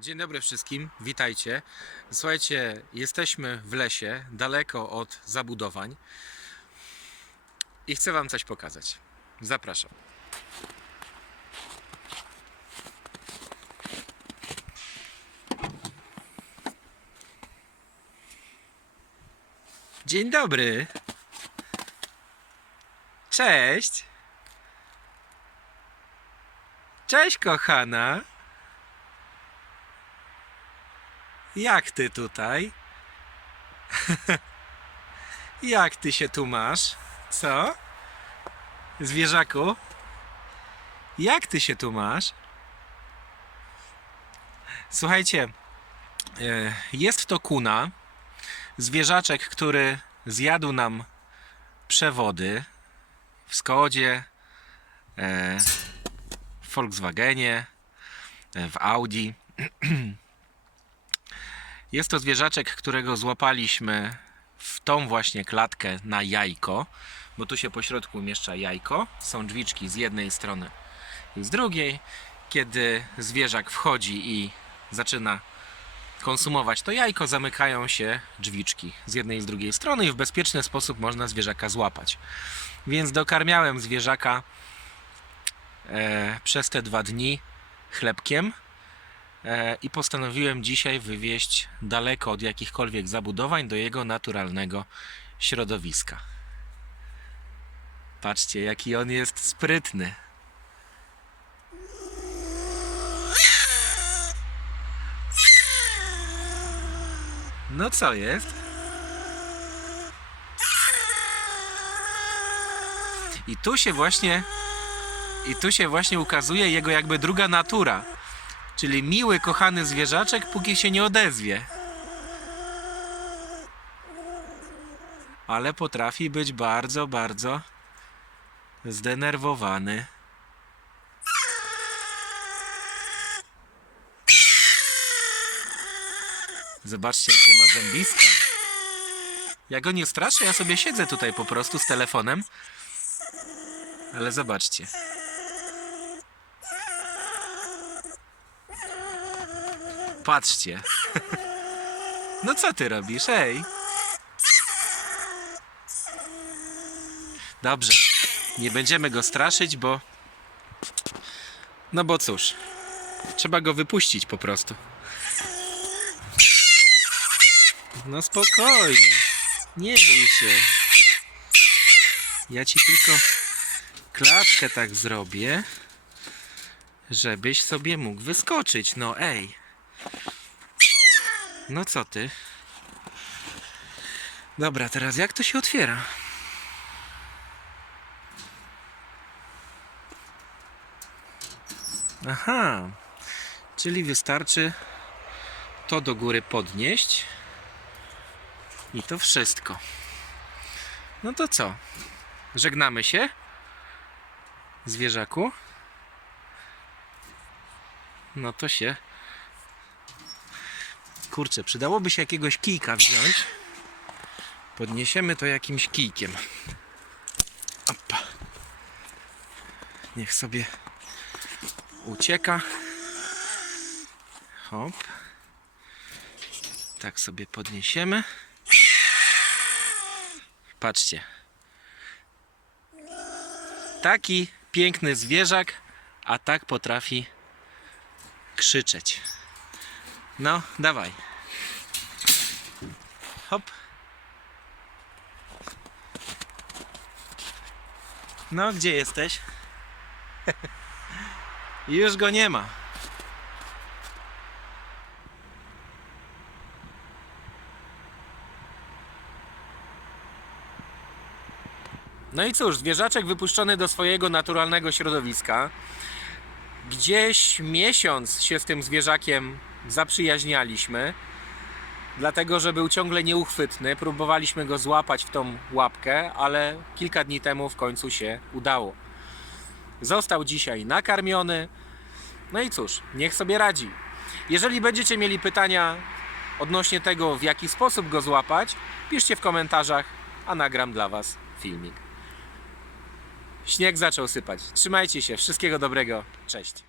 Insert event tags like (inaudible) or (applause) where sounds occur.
Dzień dobry wszystkim, witajcie. Słuchajcie, jesteśmy w lesie, daleko od zabudowań i chcę Wam coś pokazać. Zapraszam. Dzień dobry. Cześć. Cześć, kochana. Jak ty tutaj? (laughs) Jak ty się tu masz? Co? Zwierzaku? Jak ty się tu masz? Słuchajcie, e, jest to kuna, zwierzaczek, który zjadł nam przewody w Skodzie, e, w Volkswagenie, e, w Audi. (clears throat) Jest to zwierzaczek, którego złapaliśmy w tą właśnie klatkę na jajko, bo tu się po środku umieszcza jajko. Są drzwiczki z jednej strony i z drugiej. Kiedy zwierzak wchodzi i zaczyna konsumować to jajko, zamykają się drzwiczki z jednej i z drugiej strony i w bezpieczny sposób można zwierzaka złapać. Więc dokarmiałem zwierzaka e, przez te dwa dni chlebkiem i postanowiłem dzisiaj wywieźć daleko od jakichkolwiek zabudowań do jego naturalnego środowiska. Patrzcie, jaki on jest sprytny. No co jest? I tu się właśnie i tu się właśnie ukazuje jego jakby druga natura. Czyli miły, kochany zwierzaczek, póki się nie odezwie. Ale potrafi być bardzo, bardzo zdenerwowany. Zobaczcie, jakie ma zębiska. Ja go nie straszę, ja sobie siedzę tutaj po prostu z telefonem. Ale zobaczcie. Patrzcie. No co ty robisz? Ej. Dobrze. Nie będziemy go straszyć, bo. No bo cóż. Trzeba go wypuścić po prostu. No spokojnie. Nie bój się. Ja ci tylko klatkę tak zrobię, żebyś sobie mógł wyskoczyć. No ej. No co ty? Dobra, teraz jak to się otwiera? Aha, czyli wystarczy to do góry podnieść i to wszystko. No to co? Żegnamy się, zwierzaku. No to się Kurczę, przydałoby się jakiegoś kijka wziąć. Podniesiemy to jakimś kijkiem. Opa. Niech sobie ucieka. Hop. Tak sobie podniesiemy. Patrzcie. Taki piękny zwierzak, a tak potrafi krzyczeć. No, dawaj. Hop. No, gdzie jesteś? (laughs) Już go nie ma. No i cóż, zwierzaczek wypuszczony do swojego naturalnego środowiska. Gdzieś miesiąc się z tym zwierzakiem zaprzyjaźnialiśmy, dlatego że był ciągle nieuchwytny. Próbowaliśmy go złapać w tą łapkę, ale kilka dni temu w końcu się udało. Został dzisiaj nakarmiony. No i cóż, niech sobie radzi. Jeżeli będziecie mieli pytania odnośnie tego, w jaki sposób go złapać, piszcie w komentarzach, a nagram dla Was filmik. Śnieg zaczął sypać. Trzymajcie się, wszystkiego dobrego. Cześć.